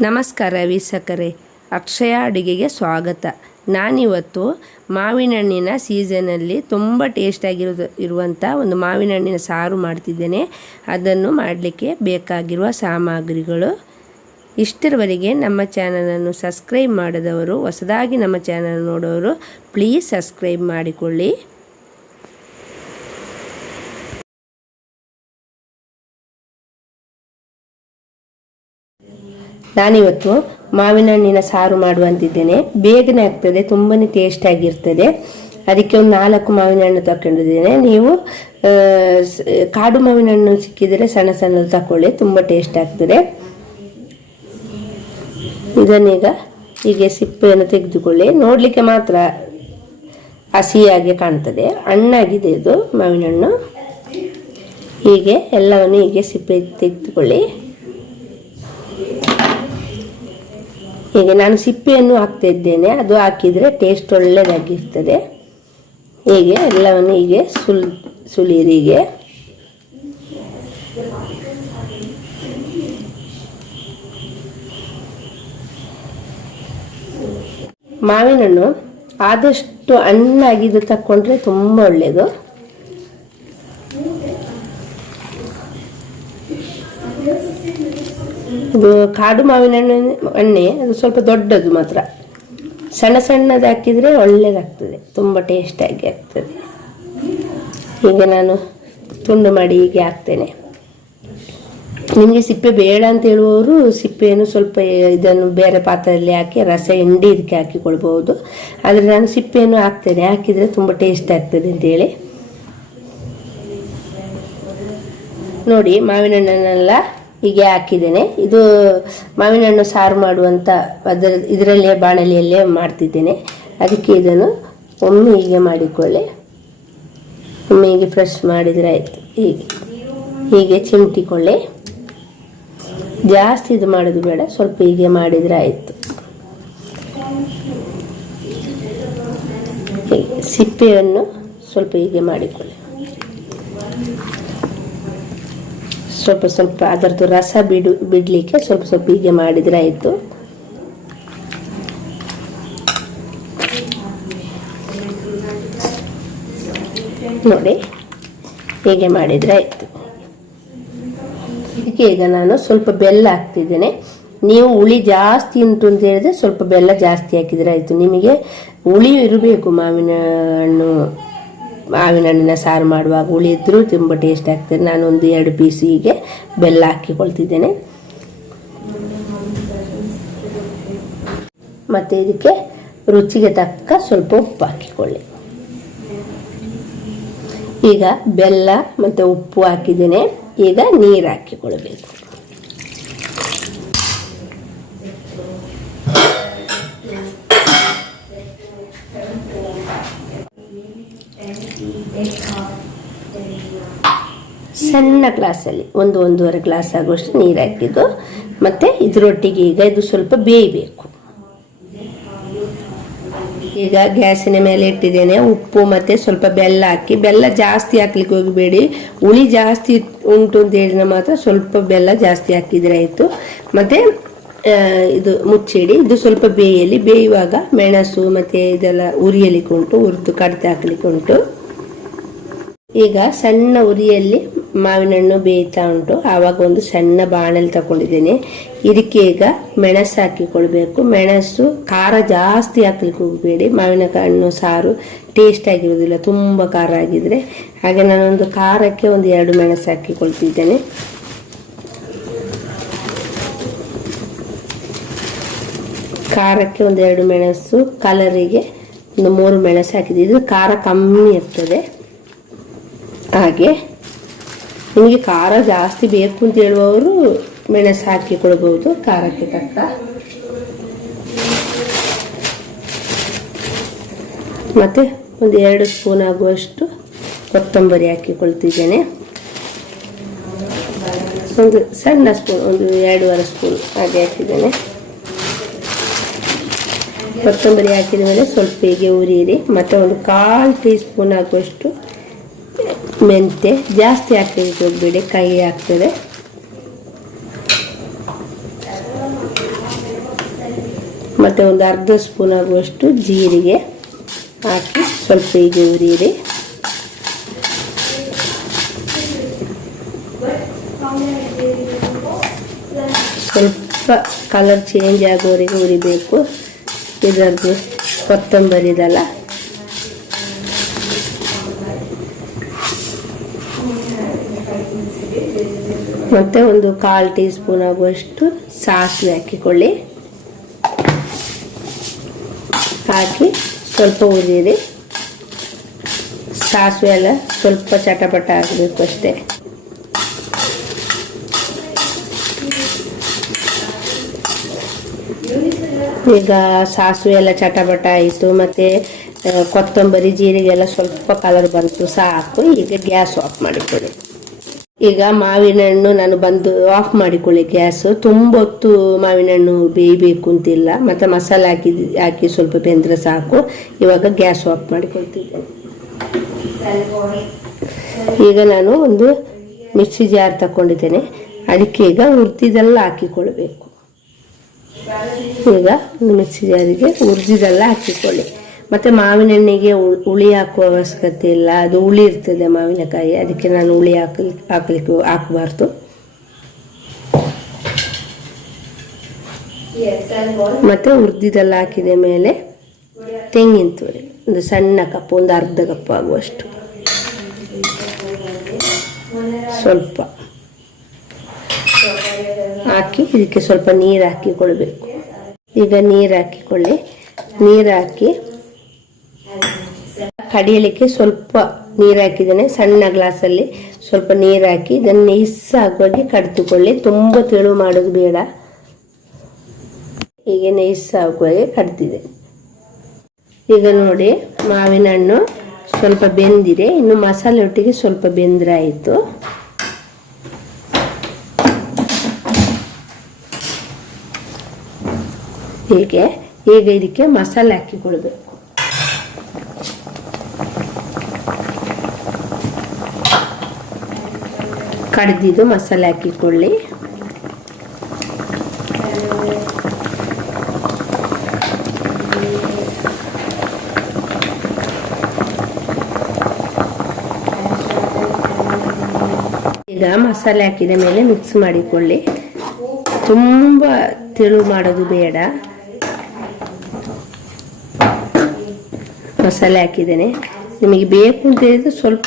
ನಮಸ್ಕಾರ ವೀಕ್ಷಕರೇ, ಅಕ್ಷಯ ಅಡುಗೆಗೆ ಸ್ವಾಗತ. ನಾನಿವತ್ತು ಮಾವಿನ ಹಣ್ಣಿನ ಸೀಸನಲ್ಲಿ ತುಂಬ ಟೇಸ್ಟಾಗಿರೋದು ಇರುವಂಥ ಒಂದು ಮಾವಿನ ಹಣ್ಣಿನ ಸಾರು ಮಾಡ್ತಿದ್ದೇನೆ. ಅದನ್ನು ಮಾಡಲಿಕ್ಕೆ ಬೇಕಾಗಿರುವ ಸಾಮಗ್ರಿಗಳು. ಇಷ್ಟರವರೆಗೆ ನಮ್ಮ ಚಾನಲನ್ನು ಸಬ್ಸ್ಕ್ರೈಬ್ ಮಾಡದವರು, ಹೊಸದಾಗಿ ನಮ್ಮ ಚಾನಲ್ ನೋಡೋರು ಪ್ಲೀಸ್ ಸಬ್ಸ್ಕ್ರೈಬ್ ಮಾಡಿಕೊಳ್ಳಿ. ನಾನಿವತ್ತು ಮಾವಿನ ಹಣ್ಣಿನ ಸಾರು ಮಾಡುವಂತಿದ್ದೇನೆ. ಬೇಗನೆ ಆಗ್ತದೆ ತುಂಬಾ ಟೇಸ್ಟ್ ಆಗಿರ್ತದೆ. ಅದಕ್ಕೆ ಒಂದು ನಾಲ್ಕು ಮಾವಿನ ಹಣ್ಣು ತಗೊಂಡಿದ್ದೇನೆ ನೀವು ಕಾಡು ಮಾವಿನ ಹಣ್ಣು ಸಿಕ್ಕಿದರೆ ಸಣ್ಣ ಸಣ್ಣದು ತಕೊಳ್ಳಿ, ತುಂಬ ಟೇಸ್ಟ್ ಆಗ್ತದೆ. ಇದನ್ನೀಗ ಹೀಗೆ ಸಿಪ್ಪೆಯನ್ನು ತೆಗೆದುಕೊಳ್ಳಿ. ನೋಡಲಿಕ್ಕೆ ಮಾತ್ರ ಹಸಿಯಾಗಿ ಕಾಣ್ತದೆ. ಹಣ್ಣಾಗಿದೆ ಇದು ಮಾವಿನ ಹಣ್ಣು. ಹೀಗೆ ಎಲ್ಲವನ್ನು ಹೀಗೆ ಸಿಪ್ಪೆ ತೆಗೆದುಕೊಳ್ಳಿ. ಹೀಗೆ ನಾನು ಸಿಪ್ಪೆಯನ್ನು ಹಾಕ್ತಾ ಇದ್ದೇನೆ ಅದು ಹಾಕಿದರೆ ಟೇಸ್ಟ್ ಒಳ್ಳೆಯದಾಗಿರ್ತದೆ ಹೀಗೆ ಎಲ್ಲವನ್ನು ಹೀಗೆ ಸುಲ್, ಸುಲಿಯಿರಿ ಹೀಗೆ. ಮಾವಿನ ಹಣ್ಣು ಆದಷ್ಟು ಹಣ್ಣಾಗಿದ್ದು ತಕ್ಕೊಂಡ್ರೆ ತುಂಬ ಒಳ್ಳೆಯದು. ಇದು ಕಾಡು ಮಾವಿನ ಹಣ್ಣು ಎಣ್ಣೆ ಅದು ಸ್ವಲ್ಪ ದೊಡ್ಡದು ಮಾತ್ರ. ಸಣ್ಣ ಸಣ್ಣದು ಹಾಕಿದರೆ ಒಳ್ಳೆಯದಾಗ್ತದೆ ತುಂಬ ಟೇಸ್ಟಾಗಿ ಆಗ್ತದೆ. ಈಗ ನಾನು ತುಂಡು ಮಾಡಿ ಹೀಗೆ ಹಾಕ್ತೇನೆ. ನಿಮಗೆ ಸಿಪ್ಪೆ ಬೇಡ ಅಂತ ಹೇಳುವವರು ಸಿಪ್ಪೆಯನ್ನು ಸ್ವಲ್ಪ ಇದನ್ನು ಬೇರೆ ಪಾತ್ರೆಯಲ್ಲಿ ಹಾಕಿ, ರಸ ಹಿಂಡಿ ಇದಕ್ಕೆ ಹಾಕಿಕೊಳ್ಬಹುದು. ಆದರೆ ನಾನು ಸಿಪ್ಪೆಯನ್ನು ಹಾಕ್ತೇನೆ, ಹಾಕಿದರೆ ತುಂಬ ಟೇಸ್ಟ್ ಆಗ್ತದೆ ಅಂತೇಳಿ ನೋಡಿ, ಮಾವಿನ ಹಣ್ಣನ್ನೆಲ್ಲ ಹೀಗೆ ಹಾಕಿದ್ದೇನೆ. ಇದು ಮಾವಿನ ಹಣ್ಣು ಸಾರು ಮಾಡುವಂಥ ಅದರ, ಇದರಲ್ಲೇ, ಬಾಣಲಿಯಲ್ಲೇ ಮಾಡ್ತಿದ್ದೇನೆ. ಅದಕ್ಕೆ ಇದನ್ನು ಒಮ್ಮೆ ಹೀಗೆ ಮಾಡಿಕೊಳ್ಳಿ. ಒಮ್ಮೆ ಹೀಗೆ ಫ್ರೆಶ್ ಮಾಡಿದರೆ ಆಯಿತು. ಹೀಗೆ ಹೀಗೆ ಚಿಮಟಿಕೊಳ್ಳಿ. ಜಾಸ್ತಿ ಇದು ಮಾಡೋದು ಬೇಡ, ಸ್ವಲ್ಪ ಹೀಗೆ ಮಾಡಿದರೆ ಆಯಿತು. ಸಿಪ್ಪೆಯನ್ನು ಸ್ವಲ್ಪ ಹೀಗೆ ಮಾಡಿಕೊಳ್ಳಿ. ಸ್ವಲ್ಪ ಸ್ವಲ್ಪ ಅದರದ್ದು ರಸ ಬಿಡು, ಬಿಡಲಿಕ್ಕೆ ಸ್ವಲ್ಪ ಸ್ವಲ್ಪ ಹೀಗೆ ಮಾಡಿದರೆ ಆಯಿತು. ನೋಡಿ, ಹೀಗೆ ಮಾಡಿದರೆ ಆಯಿತು. ಇದಕ್ಕೆ ಈಗ ನಾನು ಸ್ವಲ್ಪ ಬೆಲ್ಲ ಹಾಕ್ತಿದ್ದೇನೆ. ನೀವು ಹುಳಿ ಜಾಸ್ತಿ ಉಂಟು ಅಂತ ಹೇಳಿದ್ರೆ ಸ್ವಲ್ಪ ಬೆಲ್ಲ ಜಾಸ್ತಿ ಹಾಕಿದರೆ ಆಯಿತು. ನಿಮಗೆ ಹುಳಿ ಇರಬೇಕು ಮಾವಿನ ಹಣ್ಣು. ಮಾವಿನ ಹಣ್ಣಿನ ಸಾರು ಮಾಡುವಾಗ ಉಳಿದ್ರೂ ತುಂಬ ಟೇಸ್ಟ್ ಆಗ್ತದೆ. ನಾನು ಒಂದು ಎರಡು ಪೀಸಿಗೆ ಬೆಲ್ಲ ಹಾಕಿಕೊಳ್ತಿದ್ದೇನೆ. ಮತ್ತು ಇದಕ್ಕೆ ರುಚಿಗೆ ತಕ್ಕ ಸ್ವಲ್ಪ ಉಪ್ಪು ಹಾಕಿಕೊಳ್ಳಿ. ಈಗ ಬೆಲ್ಲ ಮತ್ತು ಉಪ್ಪು ಹಾಕಿದ್ದೇನೆ. ಈಗ ನೀರು ಹಾಕಿಕೊಳ್ಬೇಕು. ಸಣ್ಣ ಗ್ಲಾಸಲ್ಲಿ, ಒಂದು ಒಂದೂವರೆ ಗ್ಲಾಸ್ ಆಗುವಷ್ಟು ನೀರು ಹಾಕಿದ್ದು. ಮತ್ತೆ ಇದರೊಟ್ಟಿಗೆ ಈಗ ಇದು ಸ್ವಲ್ಪ ಬೇಯಬೇಕು. ಈಗ ಗ್ಯಾಸಿನ ಮೇಲೆ ಇಟ್ಟಿದ್ದೇನೆ. ಉಪ್ಪು ಮತ್ತು ಸ್ವಲ್ಪ ಬೆಲ್ಲ ಹಾಕಿ, ಬೆಲ್ಲ ಜಾಸ್ತಿ ಹಾಕ್ಲಿಕ್ಕೆ ಹೋಗಬೇಡಿ. ಹುಳಿ ಜಾಸ್ತಿ ಉಂಟು ಅಂತ ಹೇಳಿದ್ರೆ ಮಾತ್ರ ಸ್ವಲ್ಪ ಬೆಲ್ಲ ಜಾಸ್ತಿ ಹಾಕಿದ್ರೆ ಆಯಿತು. ಮತ್ತು ಇದು ಮುಚ್ಚಿಡಿ. ಇದು ಸ್ವಲ್ಪ ಬೇಯಲಿ ಬೇಯುವಾಗ ಮೆಣಸು ಮತ್ತು ಇದೆಲ್ಲ ಉರಿಯಲಿಕ್ಕೆ ಉಂಟು ಹುರಿದು ಕಡಿತೆ ಹಾಕ್ಲಿಕ್ಕೆ ಉಂಟು ಈಗ ಸಣ್ಣ ಉರಿಯಲ್ಲಿ ಮಾವಿನ ಹಣ್ಣು ಬೇಯ್ತಾ ಉಂಟು. ಆವಾಗ ಒಂದು ಸಣ್ಣ ಬಾಣಲಿ ತಗೊಂಡಿದ್ದೇನೆ. ಇದಕ್ಕೆ ಈಗ ಮೆಣಸು ಹಾಕಿಕೊಳ್ಬೇಕು. ಮೆಣಸು ಖಾರ ಜಾಸ್ತಿ ಹಾಕ್ಲಿಕ್ಕೆ ಹೋಗಬೇಡಿ ಮಾವಿನ ಹಣ್ಣು ಸಾರು ಟೇಸ್ಟ್ ಆಗಿರೋದಿಲ್ಲ ತುಂಬ ಖಾರ ಆಗಿದ್ರೆ. ಹಾಗೆ ನಾನೊಂದು ಖಾರಕ್ಕೆ ಒಂದು ಎರಡು ಮೆಣಸು ಹಾಕಿಕೊಳ್ತಿದ್ದೇನೆ. ಖಾರಕ್ಕೆ ಒಂದೆರಡು ಮೆಣಸು ಕಲರಿಗೆ ಒಂದು ಮೂರು ಮೆಣಸು ಹಾಕಿದ್ದೀವಿ ಇದು ಖಾರ ಕಮ್ಮಿ ಇರ್ತದೆ ಹಾಗೆ. ನಿಮಗೆ ಖಾರ ಜಾಸ್ತಿ ಬೇಕು ಅಂತ ಹೇಳುವವರು ಮೆಣಸು ಹಾಕಿಕೊಳ್ಬಹುದು ಖಾರಕ್ಕೆ ತಕ್ಕ. ಮತ್ತು ಒಂದು ಎರಡು ಸ್ಪೂನ್ ಆಗುವಷ್ಟು ಕೊತ್ತಂಬರಿ ಹಾಕಿಕೊಳ್ತಿದ್ದೇನೆ ಒಂದು ಸಣ್ಣ ಸ್ಪೂನ್, ಒಂದು ಎರಡೂವರೆ ಸ್ಪೂನ್ ಹಾಗೆ ಹಾಕಿದ್ದೇನೆ. ಕೊತ್ತಂಬರಿ ಹಾಕಿದ ಮೇಲೆ ಸ್ವಲ್ಪ ಹೀಗೆ ಉರಿಯಿರಿ. ಮತ್ತು ಒಂದು ಕಾಲು ಟೀ ಸ್ಪೂನ್ ಆಗುವಷ್ಟು ಮೆಂತೆ ಜಾಸ್ತಿ ಹಾಕ್ತೀವಿ ಬಿಡಿ, ಕೈ ಆಗ್ತದೆ. ಮತ್ತು ಒಂದು ಅರ್ಧ ಸ್ಪೂನ್ ಆಗುವಷ್ಟು ಜೀರಿಗೆ ಹಾಕಿ ಸ್ವಲ್ಪ ಹೀಗೆ ಉರಿಯಿರಿ. ಸ್ವಲ್ಪ ಕಲರ್ ಚೇಂಜ್ ಆಗೋವರೆಗೂ ಉರಿಬೇಕು. ಇದರದ್ದು ಕೊತ್ತಂಬರಿದಲ್ಲ ಮತ್ತು ಒಂದು ಕಾಲು ಟೀ ಸ್ಪೂನ್ ಆಗುವಷ್ಟು ಸಾಸಿವೆ ಹಾಕಿಕೊಳ್ಳಿ. ಹಾಕಿ ಸ್ವಲ್ಪ ಉರಿಯಿರಿ ಸಾಸಿವೆ ಎಲ್ಲ ಸ್ವಲ್ಪ ಚಟಪಟ ಆಗಬೇಕು ಅಷ್ಟೇ. ಈಗ ಸಾಸಿವೆ ಎಲ್ಲ ಚಟಪಟ ಆಯಿತು, ಮತ್ತು ಕೊತ್ತಂಬರಿ ಜೀರಿಗೆ ಎಲ್ಲ ಸ್ವಲ್ಪ ಕಲರ್ ಬಂತು, ಸಾಕು. ಈಗ ಗ್ಯಾಸ್ ಆಫ್ ಮಾಡಿಕೊಳ್ಳಿ. ಈಗ ಮಾವಿನ ಹಣ್ಣು ನಾನು ಬಂದು ಆಫ್ ಮಾಡಿಕೊಳ್ಳಿ ಗ್ಯಾಸ್ ತುಂಬ ಹೊತ್ತು ಮಾವಿನ ಹಣ್ಣು ಬೇಯಬೇಕು ಅಂತಿಲ್ಲ. ಮತ್ತು ಮಸಾಲೆ ಹಾಕಿ ಹಾಕಿ ಸ್ವಲ್ಪ ಬೆಂದರೆ ಸಾಕು. ಇವಾಗ ಗ್ಯಾಸ್ ಆಫ್ ಮಾಡಿಕೊಳ್ತಿದ್ದೇನೆ ಈಗ ನಾನು ಒಂದು ಮಿಕ್ಸಿ ಜಾರ್ ತಗೊಂಡಿದ್ದೇನೆ ಅದಕ್ಕೆ ಈಗ ಉರ್ದಿದೆಲ್ಲ ಹಾಕಿಕೊಳ್ಬೇಕು. ಈಗ ಮಿಕ್ಸಿ ಜಾರಿಗೆ ಹುರಿದಿದೆಲ್ಲ ಹಾಕಿಕೊಳ್ಳಿ. ಮತ್ತು ಮಾವಿನ ಹಣ್ಣಿಗೆ ಉ- ಹುಳಿ ಹಾಕುವ ಅವಶ್ಯಕತೆ ಇಲ್ಲ. ಅದು ಹುಳಿ ಇರ್ತದೆ ಮಾವಿನಕಾಯಿ. ಅದಕ್ಕೆ ನಾನು ಹುಳಿ ಹಾಕಲಿ ಹಾಕಲಿಕ್ಕೆ ಹಾಕಬಾರ್ದು. ಮತ್ತು ಹುರಿದಿದೆಲ್ಲ ಹಾಕಿದ ಮೇಲೆ ತೆಂಗಿನ ತುರಿ. ಒಂದು ಸಣ್ಣ ಕಪ್ ಒಂದು ಅರ್ಧ ಕಪ್ ಆಗುವಷ್ಟು. ಸ್ವಲ್ಪ ಹಾಕಿ ಇದಕ್ಕೆ ಸ್ವಲ್ಪ ನೀರು ಹಾಕಿಕೊಳ್ಬೇಕು ಈಗ ನೀರು ಹಾಕಿಕೊಳ್ಳಿ. ನೀರು ಹಾಕಿ ಕಡಿಯಲಿಕ್ಕೆ ಸ್ವಲ್ಪ ನೀರು ಹಾಕಿದ್ದೇನೆ. ಸಣ್ಣ ಗ್ಲಾಸಲ್ಲಿ ಸ್ವಲ್ಪ ನೀರು ಹಾಕಿ ಇದನ್ನು ನೈಸ್ ಕಡಿತುಕೊಳ್ಳಿ ತುಂಬ ತೆಳು ಮಾಡೋದು ಬೇಡ. ಹೀಗೆ ನೈಸ್ ಕಡ್ತಿದೆ ಈಗ ನೋಡಿ ಮಾವಿನ ಹಣ್ಣು ಸ್ವಲ್ಪ ಬೆಂದಿದೆ. ಇನ್ನು ಮಸಾಲೆ ಒಟ್ಟಿಗೆ ಸ್ವಲ್ಪ ಬೆಂದ್ರೆ ಆಯಿತು. ಹೀಗೆ, ಈಗ ಇದಕ್ಕೆ ಮಸಾಲೆ ಹಾಕಿಕೊಳ್ಬೇಕು ಕಡ್ದಿದ್ದು ಮಸಾಲೆ ಹಾಕಿಕೊಳ್ಳಿ. ಈಗ ಮಸಾಲೆ ಹಾಕಿದ ಮೇಲೆ ಮಿಕ್ಸ್ ಮಾಡಿಕೊಳ್ಳಿ. ತುಂಬ ತೆಳು ಮಾಡೋದು ಬೇಡ. ಮಸಾಲೆ ಹಾಕಿದ್ದೇನೆ. ನಿಮಗೆ ಬೇಕು ಅಂತ ಹೇಳಿದ್ರೆ ಸ್ವಲ್ಪ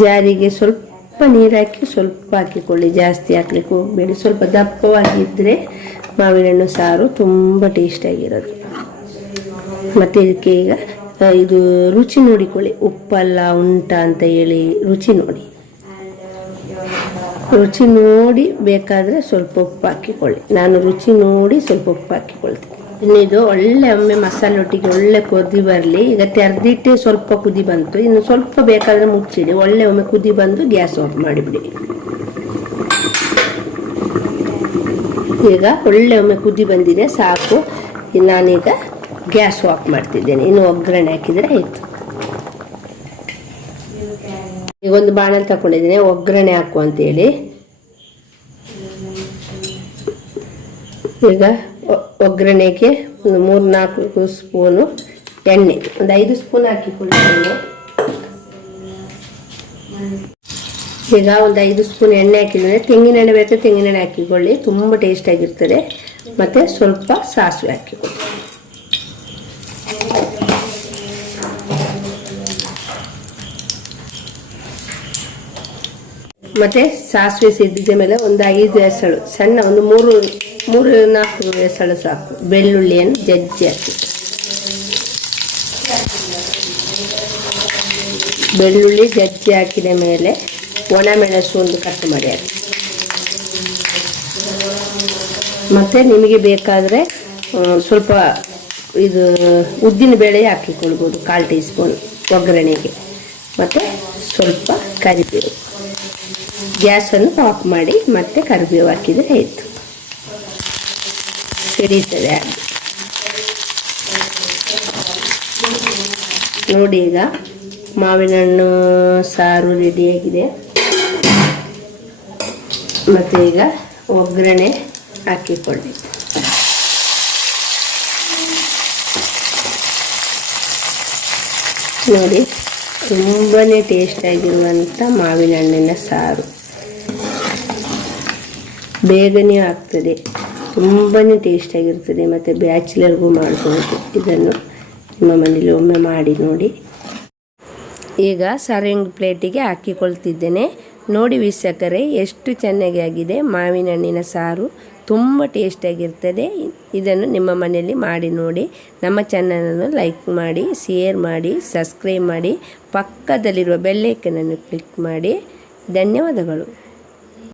ಜಾರಿಗೆ ಸ್ವಲ್ಪ ನೀರು ಹಾಕಿ, ಸ್ವಲ್ಪ ಹಾಕಿಕೊಳ್ಳಿ. ಜಾಸ್ತಿ ಹಾಕ್ಲಿಕ್ಕೆ ಹೋಗಬೇಡಿ ಸ್ವಲ್ಪ ದಪ್ಪವಾಗಿದ್ದರೆ ಮಾವಿನ ಹಣ್ಣು ಸಾರು ತುಂಬ ಟೇಸ್ಟಾಗಿರೋದು ಮತ್ತು ಇದಕ್ಕೆ ಈಗ ಇದು ರುಚಿ ನೋಡಿಕೊಳ್ಳಿ. ಉಪ್ಪಲ್ಲ, ಉಂಟಾ ಅಂತ ಹೇಳಿ ರುಚಿ ನೋಡಿ. ರುಚಿ ನೋಡಿ ಬೇಕಾದರೆ ಸ್ವಲ್ಪ ಉಪ್ಪು ಹಾಕಿಕೊಳ್ಳಿ. ನಾನು ರುಚಿ ನೋಡಿ ಸ್ವಲ್ಪ ಉಪ್ಪು ಹಾಕಿಕೊಳ್ತೀನಿ. ಇನ್ನು ಇದು ಒಳ್ಳೆ ಒಮ್ಮೆ ಮಸಾಲೆ ಒಟ್ಟಿಗೆ ಒಳ್ಳೆ ಕುದಿ ಬರಲಿ. ಈಗ ತೆರೆದಿಟ್ಟೆ ಸ್ವಲ್ಪ ಕುದಿ ಬಂತು. ಇನ್ನು ಸ್ವಲ್ಪ ಬೇಕಾದರೆ ಮುಚ್ಚಿಡಿ. ಒಳ್ಳೆ ಒಮ್ಮೆ ಕುದಿ ಬಂದು ಗ್ಯಾಸ್ ಆಫ್ ಮಾಡಿಬಿಡಿ. ಈಗ ಒಳ್ಳೆ ಒಮ್ಮೆ ಕುದಿ ಬಂದಿದೆ, ಸಾಕು. ನಾನೀಗ ಗ್ಯಾಸ್ ಆಫ್ ಮಾಡ್ತಿದ್ದೇನೆ. ಇನ್ನು ಒಗ್ಗರಣೆ ಹಾಕಿದರೆ ಆಯಿತು. ಈಗ ಒಂದು ಬಾಣಲ್ ತಗೊಂಡಿದ್ದೀನಿ ಒಗ್ಗರಣೆ ಹಾಕು ಅಂತೇಳಿ. ಈಗ ಒಗ್ಗರಣೆಗೆ ಒಂದು ಮೂರು ನಾಲ್ಕು ಸ್ಪೂನು ಎಣ್ಣೆ, ಒಂದು ಐದು ಸ್ಪೂನ್ ಹಾಕಿಕೊಳ್ಳಿ ಈಗ ಒಂದು ಐದು ಸ್ಪೂನ್ ಎಣ್ಣೆ ಹಾಕಿದ್ರೆ ತೆಂಗಿನ ಎಣ್ಣೆ ಬೇಕಾದ್ರೆ ತೆಂಗಿನ ಎಣ್ಣೆ ಹಾಕಿಕೊಳ್ಳಿ, ತುಂಬ ಟೇಸ್ಟ್ ಆಗಿರ್ತದೆ. ಮತ್ತು ಸ್ವಲ್ಪ ಸಾಸಿವೆ ಹಾಕಿಕೊಳ್ಳಿ. ಮತ್ತೆ ಸಾಸಿವೆ ಸಿದ್ದಿದ ಮೇಲೆ ಒಂದು ಐದು ಹೆಸಳು, ಸಣ್ಣ ಒಂದು ಮೂರು ಮೂರು ನಾಲ್ಕು ಎಸಳು ಸಾಕು. ಬೆಳ್ಳುಳ್ಳಿಯನ್ನು ಜಜ್ಜಿ ಹಾಕಿ. ಬೆಳ್ಳುಳ್ಳಿ ಜಜ್ಜಿ ಹಾಕಿದ ಮೇಲೆ ಒಣಮೆಣಸು ಒಂದು ಕಟ್ ಮಾಡಿ ಹಾಕಿ. ಮತ್ತು ನಿಮಗೆ ಬೇಕಾದರೆ ಸ್ವಲ್ಪ ಇದು ಉದ್ದಿನ ಬೇಳೆ ಹಾಕಿಕೊಳ್ಬೋದು, ಕಾಲು ಟೀ ಸ್ಪೂನ್ ಒಗ್ಗರಣೆಗೆ. ಮತ್ತು ಸ್ವಲ್ಪ ಕರಿಬೇವು. ಗ್ಯಾಸನ್ನು ಆಫ್ ಮಾಡಿ ಮತ್ತೆ ಕರಿಬೇವು ಹಾಕಿದರೆ ಆಯಿತು. ಸಿಡಿತದೆ ನೋಡಿ ಈಗ ಮಾವಿನ ಹಣ್ಣು, ಸಾರು ರೆಡಿಯಾಗಿದೆ ಮತ್ತು ಈಗ ಒಗ್ಗರಣೆ ಹಾಕಿಕೊಳ್ಳಿ. ನೋಡಿ ತುಂಬಾ ಟೇಸ್ಟಾಗಿರುವಂಥ ಮಾವಿನ ಹಣ್ಣಿನ ಸಾರು. ಬೇಗನೆ ಆಗ್ತದೆ. ತುಂಬಾ ಟೇಸ್ಟಾಗಿರ್ತದೆ ಮತ್ತು ಬ್ಯಾಚುಲರ್ಗೂ ಮಾಡ್ಬೋದು ಇದನ್ನು. ನಿಮ್ಮ ಮನೇಲಿ ಒಮ್ಮೆ ಮಾಡಿ ನೋಡಿ. ಈಗ ಸರ್ವಿಂಗ್ ಪ್ಲೇಟಿಗೆ ಹಾಕಿಕೊಳ್ತಿದ್ದೇನೆ. ನೋಡಿ ವೀಕ್ಷಕರೇ, ಎಷ್ಟು ಚೆನ್ನಾಗಿ ಆಗಿದೆ. ಮಾವಿನ ಹಣ್ಣಿನ ಸಾರು ತುಂಬ ಟೇಸ್ಟಿಯಾಗಿರ್ತದೆ ಇದನ್ನು ನಿಮ್ಮ ಮನೆಯಲ್ಲಿ ಮಾಡಿ ನೋಡಿ. ನಮ್ಮ ಚಾನಲನ್ನು ಲೈಕ್ ಮಾಡಿ ಶೇರ್ ಮಾಡಿ ಸಬ್ಸ್ಕ್ರೈಬ್ ಮಾಡಿ. ಪಕ್ಕದಲ್ಲಿರುವ ಬೆಲ್ಲೈಕನನ್ನು ಕ್ಲಿಕ್ ಮಾಡಿ. ಧನ್ಯವಾದಗಳು.